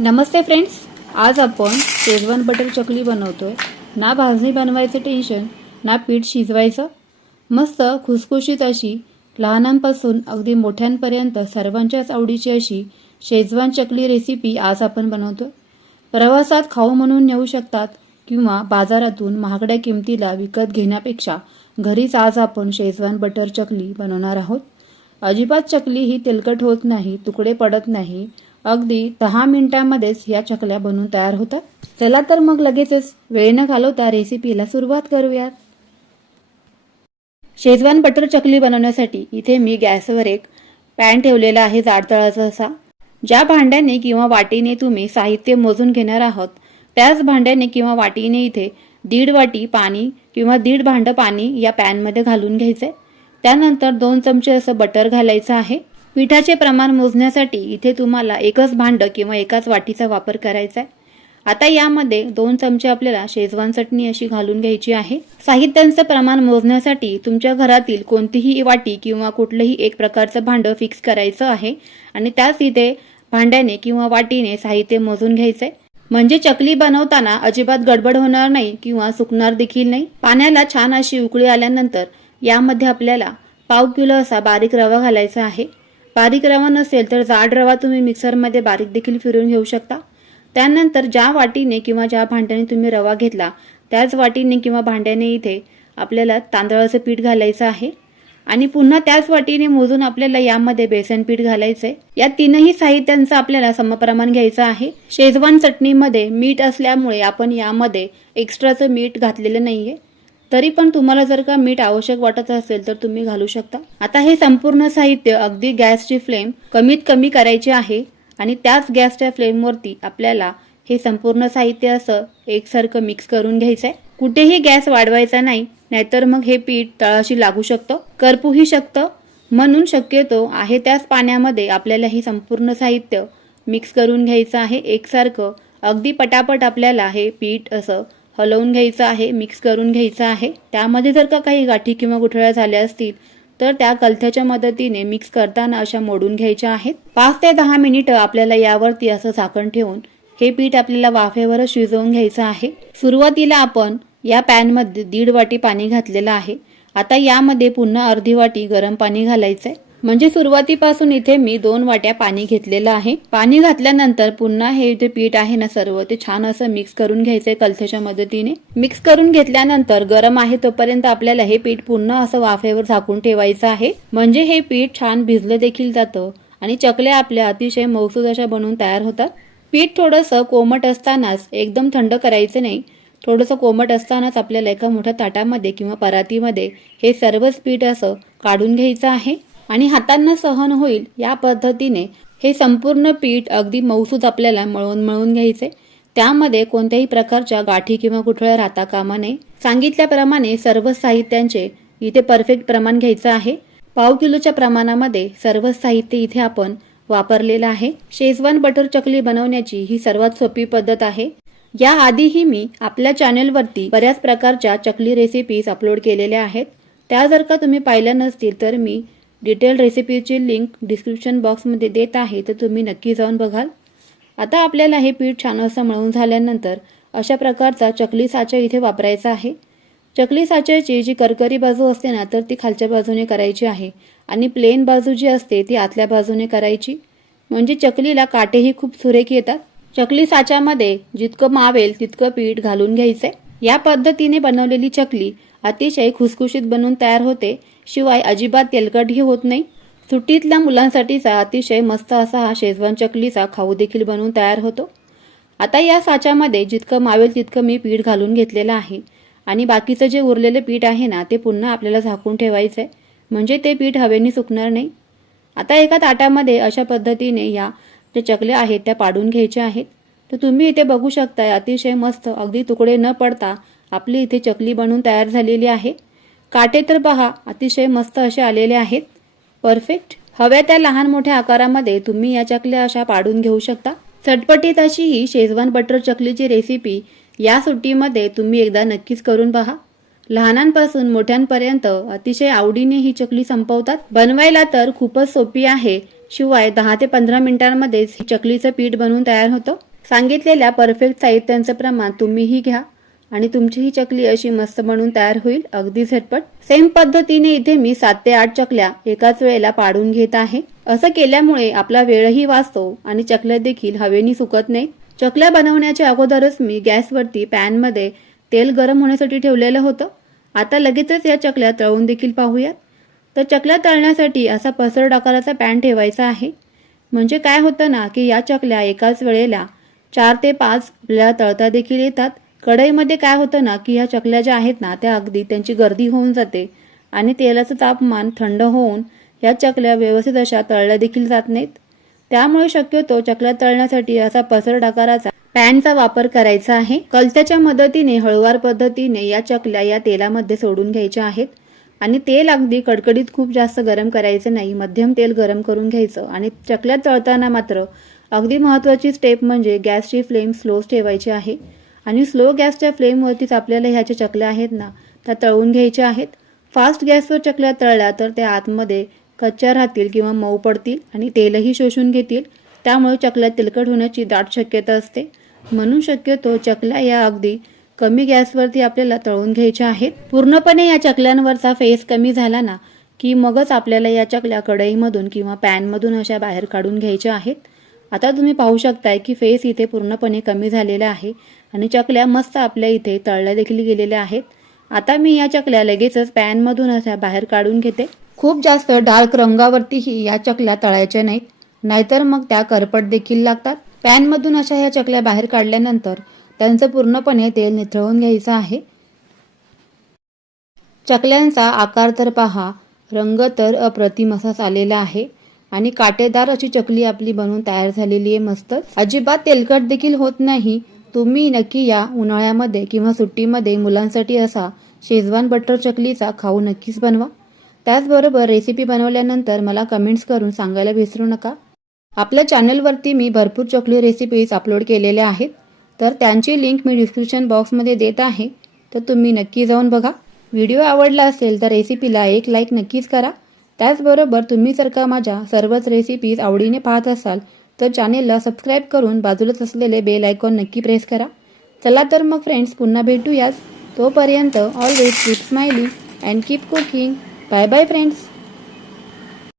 नमस्ते friends आज आपण Schezwan butter चकली बनवतोय. ना भाजणी बनवायचं टेन्शन ना पीठ शिजवायचं. मस्त खुसखुशीत अशी लहानांपासून अगदी मोठ्यांपर्यंत सर्वांच्याच आवडीची अशी शेजवान चकली रेसिपी आज आपण बनवतो प्रवासात खाऊ म्हणून नेऊ शकतात किंवा बाजारातून महागड्या किमतीला विकत घेण्यापेक्षा घरीच आज आपण शेजवान बटर चकली बनवणार आहोत. अजिबात चकली ही तेलकट होत नाही तुकडे पडत नाही अगदी दहा मिनिटांमध्येच या चकल्या बनवून तयार होतात. चला तर मग लगेचच वेळ न घालवता रेसिपीला सुरुवात करूयात. शेजवान बटर चकली बनवण्यासाठी इथे मी गॅसवर एक पॅन ठेवलेला आहे जाडतळाचा असा. ज्या भांड्याने किंवा वाटीने तुम्ही साहित्य मोजून घेणार आहोत त्याच भांड्याने किंवा वाटीने इथे दीड वाटी पाणी किंवा दीड भांडं पाणी या पॅनमध्ये घालून घ्यायचंय त्यानंतर दोन चमचे असं बटर घालायचं आहे. पिठाचे प्रमाण मोजण्यासाठी इथे तुम्हाला एकच भांडं किंवा एकाच वाटीचा वापर करायचा आहे आता यामध्ये दोन चमचे आपल्याला शेजवान चटणी अशी घालून घ्यायची आहे. साहित्यांचं प्रमाण मोजण्यासाठी तुमच्या घरातील कोणतीही वाटी किंवा कुठलंही एक प्रकारचं भांडं फिक्स करायचं आहे आणि त्याच इथे भांड्याने किंवा वाटीने साहित्य मोजून घ्यायचंय. म्हणजे चकली बनवताना अजिबात गडबड होणार नाही किंवा सुकणार देखील नाही. पाण्याला छान अशी उकळी आल्यानंतर यामध्ये आपल्याला पाव किलो असा बारीक रवा घालायचा आहे. बारीक रवा नसेल तर जाड रवा तुम्ही मिक्सरमध्ये बारीक देखील फिरून घेऊ शकता. त्यानंतर ज्या वाटीने किंवा ज्या भांड्याने तुम्ही रवा घेतला त्याच वाटीने किंवा भांड्याने इथे आपल्याला तांदळाचं पीठ घालायचं आहे. आणि पुन्हा त्याच वाटीने मोजून आपल्याला यामध्ये बेसन पीठ घालायचं आहे. या तीनही साहित्यांचं आपल्याला समप्रमाण घ्यायचं आहे. शेजवान चटणीमध्ये मीठ असल्यामुळे आपण यामध्ये एक्स्ट्राचं मीठ घातलेलं नाही आहे तरी पण तुम्हाला जर का मीठ आवश्यक वाटत असेल तर तुम्ही घालू शकता. आता हे संपूर्ण साहित्य अगदी गॅसची फ्लेम कमीत कमी करायची आहे आणि त्याच गॅसच्या फ्लेमवरती आपल्याला हे संपूर्ण साहित्य असं एकसारखं मिक्स करून घ्यायचं आहे कुठेही गॅस वाढवायचा नाही नाहीतर मग हे पीठ तळाशी लागू शकतं करपूही शकतं म्हणून शक्यतो आहे त्याच पाण्यामध्ये आपल्याला हे संपूर्ण साहित्य मिक्स करून घ्यायचं आहे. एकसारखं अगदी पटापट आपल्याला हे पीठ असं हलवून घ्यायचं आहे मिक्स करून घ्यायचं आहे. त्यामध्ये जर का काही गाठी किंवा गुठळ्या झाल्या असतील तर त्या कलथ्याच्या मदतीने मिक्स करताना अशा मोडून घ्यायच्या आहेत. पाच ते दहा मिनिटं आपल्याला यावरती असं झाकण ठेवून हे पीठ आपल्याला वाफेवरच शिजवून घ्यायचं आहे. सुरुवातीला आपण या पॅनमध्ये दीड वाटी पाणी घातलेलं आहे. आता यामध्ये पुन्हा अर्धी वाटी गरम पाणी घालायचं आहे म्हणजे सुरुवातीपासून इथे मी दोन वाट्या पाणी घेतलेलं आहे. पाणी घातल्यानंतर पुन्हा हे जे पीठ आहे ना सर्व ते छान असं मिक्स करून घ्यायचंय कलथेच्या मदतीने. मिक्स करून घेतल्यानंतर गरम आहे तोपर्यंत आपल्याला हे पीठ पुन्हा असं वाफेवर झाकून ठेवायचं आहे. म्हणजे हे पीठ छान भिजलं देखील जातं आणि चकल्या आपल्या अतिशय मौसूद अशा बनवून तयार होतात. पीठ थोडंसं कोमट असतानाच एकदम थंड करायचं नाही. थोडंसं कोमट असतानाच आपल्याला एका मोठ्या ताटामध्ये किंवा परातीमध्ये हे सर्वच पीठ असं काढून घ्यायचं आहे. आणि हातांना सहन होईल या पद्धतीने हे संपूर्ण पीठ अगदी मऊसूद आपल्याला मळून मळून घ्यायचे. त्यामध्ये कोणत्याही प्रकारच्या गाठी किंवा गुठळ्या राहता कामा नये. सांगितल्याप्रमाणे सर्व साहित्यांचे इथे परफेक्ट प्रमाण घ्यायचं आहे. पाव किलोच्या प्रमाणामध्ये सर्व साहित्य इथे आपण वापरलेलं आहे. शेजवान बटर चकली बनवण्याची ही सर्वात सोपी पद्धत आहे. या आधीही मी आपल्या चॅनेलवरती बऱ्याच प्रकारच्या चकली रेसिपीज अपलोड केलेल्या आहेत. त्या जर का तुम्ही पाहिल्या नसतील तर मी डिटेल रेसिपीची लिंक डिस्क्रिप्शन बॉक्समध्ये देत आहे तर तुम्ही नक्की जाऊन बघाल. आता आपल्याला हे पीठ छान असं मळून झाल्यानंतर अशा प्रकारचा चकली साचा इथे वापरायचा आहे. चकली साच्याची जी करकरी बाजू असते ना तर ती खालच्या बाजूने करायची आहे आणि प्लेन बाजू जी असते ती आतल्या बाजूने करायची. म्हणजे चकलीला काटेही खूप सुरेख येतात. चकली साच्यामध्ये जितकं मावेल तितकं पीठ घालून घ्यायचंय. या पद्धतीने बनवलेली चकली अतिशय खुसखुशीत बनवून तयार होते. शिवाय अजिबात तेलकटही होत नाही. सुट्टीतल्या मुलांसाठीचा अतिशय मस्त असा हा शेजवान चकलीचा खाऊ देखील बनवून तयार होतो. आता या साच्यामध्ये जितकं मावेल तितकं मी पीठ घालून घेतलेलं आहे. आणि बाकीचं जे उरलेलं पीठ आहे ना ते पुन्हा आपल्याला झाकून ठेवायचं आहे म्हणजे ते पीठ हवेने सुकणार नाही. आता एका ताटामध्ये अशा पद्धतीने या ज्या चकल्या आहेत त्या पाडून घ्यायच्या आहेत. तर तुम्ही इथे बघू शकताय अतिशय मस्त अगदी तुकडे न पडता आपली इथे चकली बनवून तयार झालेली आहे. काटे तर पहा अतिशय मस्त असे आलेले आहेत. परफेक्ट हव्या त्या लहान मोठ्या आकारामध्ये तुम्ही या चकल्या अशा पाडून घेऊ शकता. चटपटीत अशी ही शेजवान बटर चकलीची रेसिपी या सुट्टीमध्ये तुम्ही एकदा नक्कीच करून पहा. लहानांपासून मोठ्यांपर्यंत अतिशय आवडीने ही चकली संपवतात. बनवायला तर खूपच सोपी आहे शिवाय दहा ते पंधरा मिनिटांमध्येच ही चकलीचं पीठ बनवून तयार होतं. सांगितलेल्या परफेक्ट साहित्यांचं प्रमाण तुम्हीही घ्या. आणि तुमची ही चकली अशी मस्त बनून तयार होईल. अगदी झटपट. सेम पद्धतीने इथे मी सात ते आठ चकल्या एकाच वेळेला पाडून घेत आहे. असं केल्यामुळे आपला वेळही वाचतो आणि चकल्या देखील हवेनी सुकत नाही चकल्या बनवण्याच्या अगोदरच मी गॅसवरती पॅनमध्ये तेल गरम होण्यासाठी ठेवलेलं होतं. आता लगेचच या चकल्या तळून देखील पाहूयात. तर चकल्या तळण्यासाठी असा पसरड आकाराचा पॅन ठेवायचा आहे. म्हणजे काय होतं ना की या चकल्या एकाच वेळेला चार ते पाच आपल्याला तळता देखील येतात. कढईमध्ये काय होतं ना की ह्या चकल्या ज्या आहेत ना त्या अगदी त्यांची गर्दी होऊन जाते आणि तेलाचं तापमान थंड होऊन या चकल्या व्यवस्थित अशा तळल्या देखील जात नाहीत. त्यामुळे शक्यतो चकल्या तळण्यासाठी असा पसरट आकाराचा पॅनचा वापर करायचा आहे. कलत्याच्या मदतीने हळूवार पद्धतीने या चकल्या या तेलामध्ये सोडून घ्यायच्या आहेत. आणि तेल अगदी कडकडीत खूप जास्त गरम करायचं नाही मध्यम तेल गरम करून घ्यायचं आणि चकल्या तळताना मात्र अगदी महत्त्वाची स्टेप म्हणजे गॅसची फ्लेम स्लो ठेवायची आहे. आणि स्लो गॅसच्या फ्लेमवरतीच आपल्याला ह्याच्या चकल्या आहेत ना त्या तळून घ्यायच्या आहेत. फास्ट गॅसवर चकल्या तळल्या तर त्या आतमध्ये कच्च्या राहतील किंवा मऊ पडतील आणि तेलही शोषून घेतील. त्यामुळे चकल्या तेलकट होण्याची दाट शक्यता असते. म्हणून शक्यतो चकल्या या अगदी कमी गॅसवरती आपल्याला तळून घ्यायच्या आहेत. पूर्णपणे या चकल्यांवरचा फेस कमी झाला ना की मगच आपल्याला या चकल्या कढईमधून किंवा पॅनमधून अशा बाहेर काढून घ्यायच्या आहेत. आता तुम्ही पाहू शकताय की फेस इथे पूर्णपणे कमी झालेला आहे आणि चकल्या मस्त आपल्या इथे तळल्या देखील गेलेल्या आहेत. आता मी या चकल्या लगेचच पॅनमधून अशा बाहेर काढून घेते. खूप जास्त डार्क रंगावरतीही या चकल्या तळायच्या नाहीत. नाहीतर मग त्या करपट देखील लागतात. पॅनमधून अशा ह्या चकल्या बाहेर काढल्यानंतर त्यांचं पूर्णपणे तेल निथळून घ्यायचं आहे. चकल्यांचा आकार तर पहा. रंग तर अप्रतिम असाच आलेला आहे. आणि काटेदार अशी चकली आपली बनवून तयार झालेली आहे मस्त. अजिबात तेलकट देखील होत नाही. तुम्ही नक्की या उन्हाळ्यामध्ये किंवा सुट्टीमध्ये मुलांसाठी असा शेजवान बटर चकलीचा खाऊ नक्कीच बनवा. त्याचबरोबर रेसिपी बनवल्यानंतर मला कमेंट्स करून सांगायला विसरू नका. आपल्या चॅनलवरती मी भरपूर चकली रेसिपीज अपलोड केलेल्या आहेत. तर त्यांची लिंक मी डिस्क्रिप्शन बॉक्समध्ये देत आहे. तर तुम्ही नक्की जाऊन बघा. व्हिडिओ आवडला असेल तर रेसिपीला एक लाईक नक्कीच करा. त्याचबरोबर तुम्ही जर का माझ्या सर्वच रेसिपीज आवडीने पाहत असाल तर चॅनेलला सबस्क्राईब करून बाजूलाच असलेले बेल आयकॉन नक्की प्रेस करा. चला तर मग फ्रेंड्स पुन्हा भेटूयाच तोपर्यंत always keep smiley and keep cooking bye bye friends